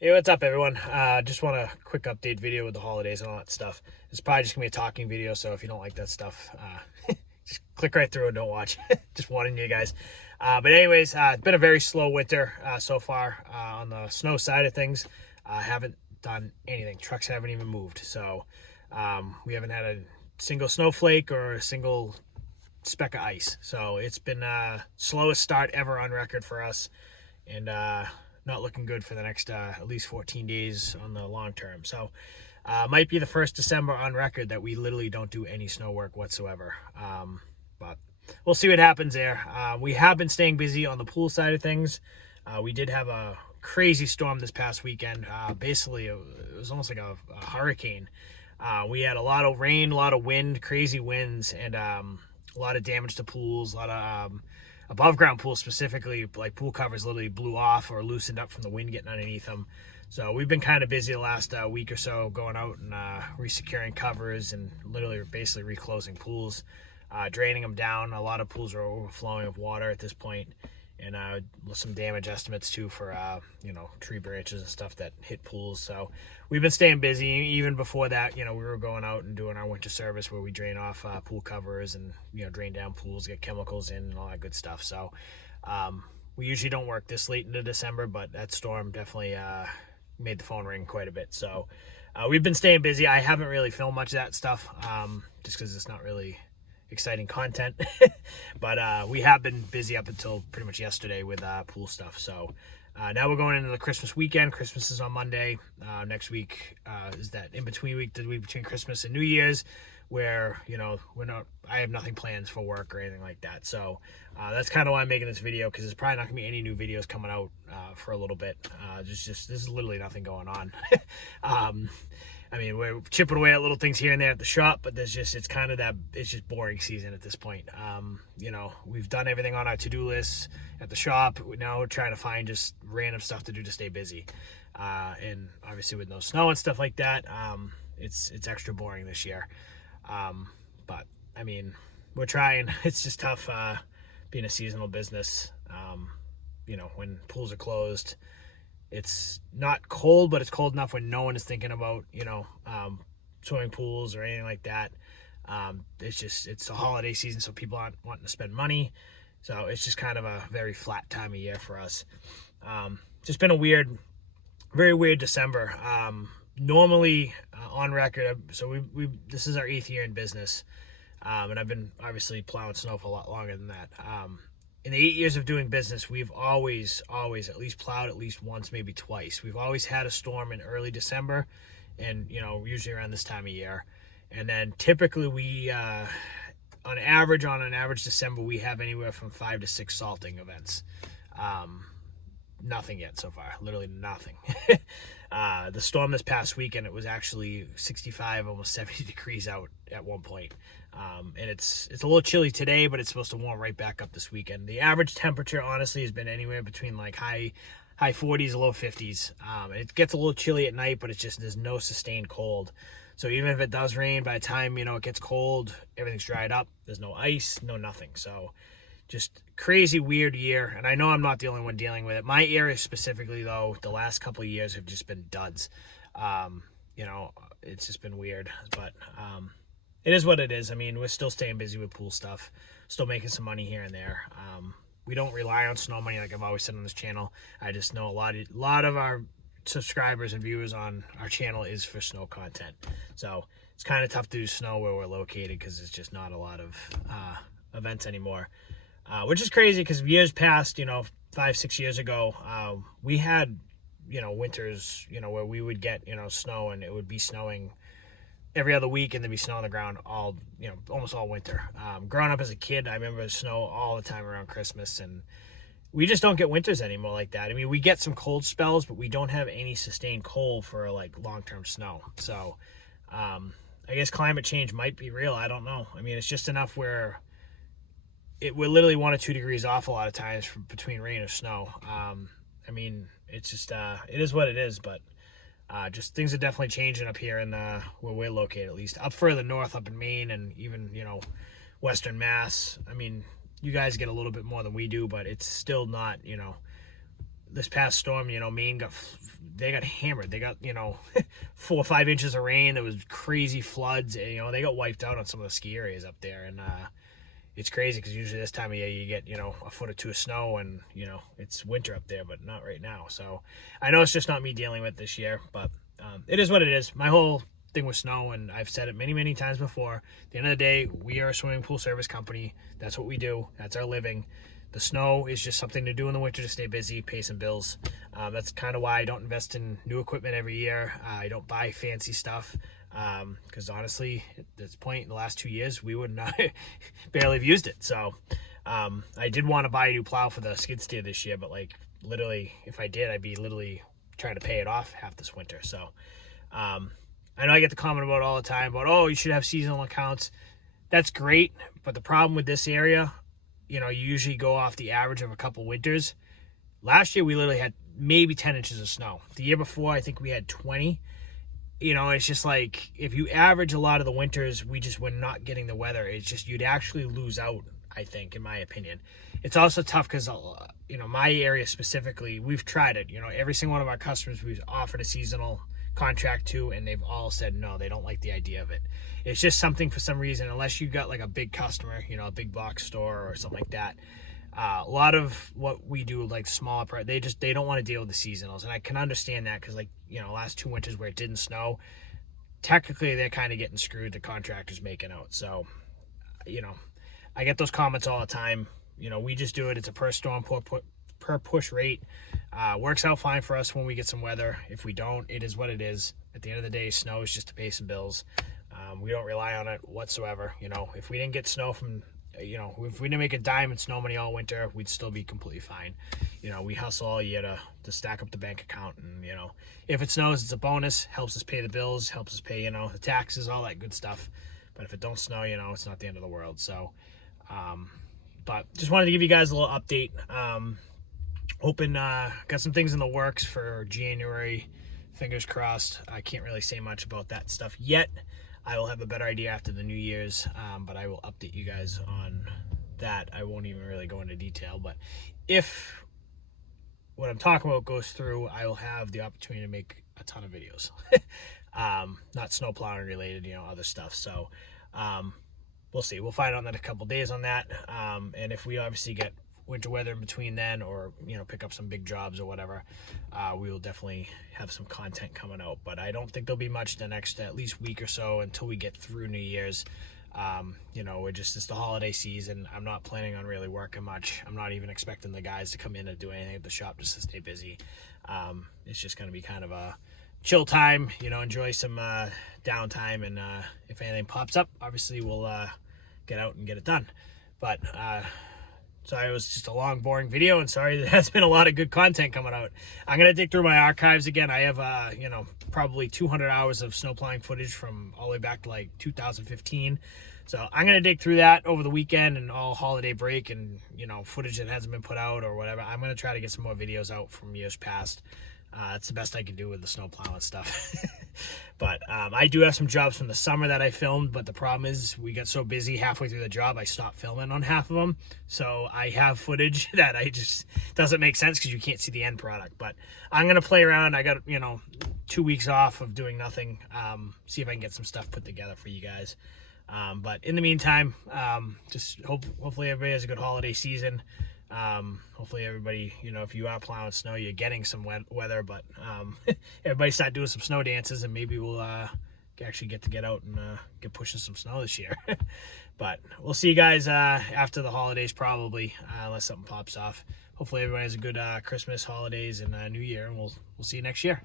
Hey, what's up, everyone? Just want a quick update video with the holidays and all that stuff. It's probably just gonna be a talking video, so if you don't like that stuff, just click right through and don't watch. Just warning you guys. But anyways, it's been a very slow winter so far on the snow side of things. Haven't done anything. Trucks haven't even moved, so we haven't had a single snowflake or a single speck of ice. So it's been slowest start ever on record for us, and not looking good for the next at least 14 days on the long term. So might be the first December on record that we literally don't do any snow work whatsoever. But we'll see what happens there. We have been staying busy on the pool side of things. We did have a crazy storm this past weekend. Basically, it was almost like a hurricane. We had a lot of rain, a lot of wind, crazy winds, and a lot of damage to pools, a lot of above ground pools specifically, like pool covers literally blew off or loosened up from the wind getting underneath them. So we've been kind of busy the last week or so going out and resecuring covers and literally basically reclosing pools, draining them down. A lot of pools are overflowing with water at this point, and some damage estimates too for tree branches and stuff that hit pools. So we've been staying busy. Even before that, we were going out and doing our winter service where we drain off pool covers and drain down pools, get chemicals in and all that good stuff. So we usually don't work this late into December, but that storm definitely made the phone ring quite a bit. So we've been staying busy. I haven't really filmed much of that stuff just because it's not really exciting content. But we have been busy up until pretty much yesterday with pool stuff. So now we're going into the Christmas weekend. Christmas is on Monday. Next week is that in-between week, the week between Christmas and New Year's, where I have nothing planned for work or anything like that. So that's kind of why I'm making this video, because there's probably not gonna be any new videos coming out for a little bit. There's literally nothing going on. I mean, we're chipping away at little things here and there at the shop, but it's just boring season at this point. We've done everything on our to-do list at the shop. Now we're trying to find just random stuff to do to stay busy. And obviously with no snow and stuff like that, it's extra boring this year. But I mean, we're trying. It's just tough being a seasonal business. When pools are closed, it's not cold, but it's cold enough when no one is thinking about, swimming pools or anything like that. It's a holiday season, so people aren't wanting to spend money. So it's just kind of a very flat time of year for us. Just been a very weird December. Normally on record, so this is our 8th year in business. And I've been obviously plowing snow for a lot longer than that. In the 8 years of doing business, we've always at least plowed at least once, maybe twice. We've always had a storm in early December, and usually around this time of year. And then typically we, on an average December, we have anywhere from 5 to 6 salting events. Nothing yet so far, literally nothing. The storm this past weekend, it was actually 65, almost 70 degrees out at one point. And it's a little chilly today, but it's supposed to warm right back up this weekend. The average temperature, honestly, has been anywhere between like high 40s, low 50s. It gets a little chilly at night, but there's no sustained cold. So even if it does rain, by the time, it gets cold, everything's dried up. There's no ice, no nothing. So just crazy, weird year. And I know I'm not the only one dealing with it. My area specifically, though, the last couple of years have just been duds. It's just been weird. But it is what it is. I mean, we're still staying busy with pool stuff, still making some money here and there. We don't rely on snow money like I've always said on this channel. I just know a lot of our subscribers and viewers on our channel is for snow content. So it's kind of tough to do snow where we're located because it's just not a lot of events anymore. Which is crazy because years past, 5-6 years ago, we had, winters, where we would get, snow, and it would be snowing every other week, and there'd be snow on the ground almost all winter. Growing up as a kid, I remember snow all the time around Christmas, and we just don't get winters anymore like that. I mean, we get some cold spells, but we don't have any sustained cold for like long-term snow. So I guess climate change might be real. I don't know. I mean, it's just enough where we're literally 1 or 2 degrees off a lot of times between rain or snow. I mean, it's just it is what it is, but just things are definitely changing up here in where we're located, at least up further north, up in Maine, and even Western Mass. I mean, you guys get a little bit more than we do, but it's still not this past storm, you know, Maine they got hammered. They got, you know, 4 or 5 inches of rain. There was crazy floods. And, you know, they got wiped out on some of the ski areas up there. And it's crazy because usually this time of year you get, you know, a foot or two of snow and, you know, it's winter up there, but not right now. So I know it's just not me dealing with this year, but it is what it is. My whole thing with snow, and I've said it many, many times before, at the end of the day, we are a swimming pool service company. That's what we do. That's our living. The snow is just something to do in the winter to stay busy, pay some bills. That's kind of why I don't invest in new equipment every year. I don't buy fancy stuff because honestly, at this point in the last 2 years, we would not barely have used it. So I did want to buy a new plow for the skid steer this year, but like literally, if I did, I'd be literally trying to pay it off half this winter. So I know I get the comment about all the time about, oh, you should have seasonal accounts. That's great, but the problem with this area, you know, you usually go off the average of a couple winters. Last year, we literally had maybe 10 inches of snow. The year before, I think we had 20. You know, it's just like, if you average a lot of the winters, we just were not getting the weather. It's just, you'd actually lose out, I think, in my opinion. It's also tough because, you know, my area specifically, we've tried it. You know, every single one of our customers we've offered a seasonal contract to, and they've all said no, they don't like the idea of it. It's just something, for some reason, unless you got like a big customer, you know, a big box store or something like that, a lot of what we do, like smaller, they don't want to deal with the seasonals. And I can understand that because, like, you know, last 2 winters where it didn't snow, technically they're kind of getting screwed, the contractors making out. So, you know, I get those comments all the time. You know, we just do it. It's a per storm, per push rate. Works out fine for us when we get some weather. If we don't, it is what it is. At the end of the day, snow is just to pay some bills. We don't rely on it whatsoever. You know, if we didn't get snow from, you know, if we didn't make a dime in snow money all winter, we'd still be completely fine. You know, we hustle all year to stack up the bank account. And, you know, if it snows, it's a bonus. Helps us pay the bills, helps us pay, you know, the taxes, all that good stuff. But if it don't snow, you know, it's not the end of the world. So, but just wanted to give you guys a little update. Hoping, got some things in the works for January. Fingers crossed. I can't really say much about that stuff yet. I will have a better idea after the New Year's, but I will update you guys on that. I won't even really go into detail, but if what I'm talking about goes through, I will have the opportunity to make a ton of videos. Not snow plowing related, you know, other stuff. So we'll see. We'll find out in a couple days on that. And if we obviously get winter weather in between then, or, you know, pick up some big jobs or whatever, we will definitely have some content coming out. But I don't think there'll be much the next at least week or so until we get through New Year's. You know, it's the holiday season. I'm not planning on really working much. I'm not even expecting the guys to come in and do anything at the shop just to stay busy. It's just going to be kind of a chill time, you know, enjoy some downtime, and if anything pops up, obviously we'll get out and get it done. But sorry, it was just a long, boring video, and sorry there has been a lot of good content coming out. I'm going to dig through my archives again. I have, you know, probably 200 hours of snow plowing footage from all the way back to like 2015. So I'm going to dig through that over the weekend and all holiday break, and, you know, footage that hasn't been put out or whatever. I'm going to try to get some more videos out from years past. It's the best I can do with the snow plowing stuff. But I do have some jobs from the summer that I filmed, but the problem is we got so busy halfway through the job, I stopped filming on half of them. So I have footage that I just doesn't make sense because you can't see the end product. But I'm going to play around. I got, you know, 2 weeks off of doing nothing. See if I can get some stuff put together for you guys. But in the meantime, just hopefully everybody has a good holiday season. Hopefully everybody, you know, if you are plowing snow, you're getting some weather, but everybody start doing some snow dances, and maybe we'll actually get out and get pushing some snow this year. But we'll see you guys after the holidays, probably, unless something pops off. Hopefully everyone has a good Christmas, holidays, and New Year, and we'll see you next year.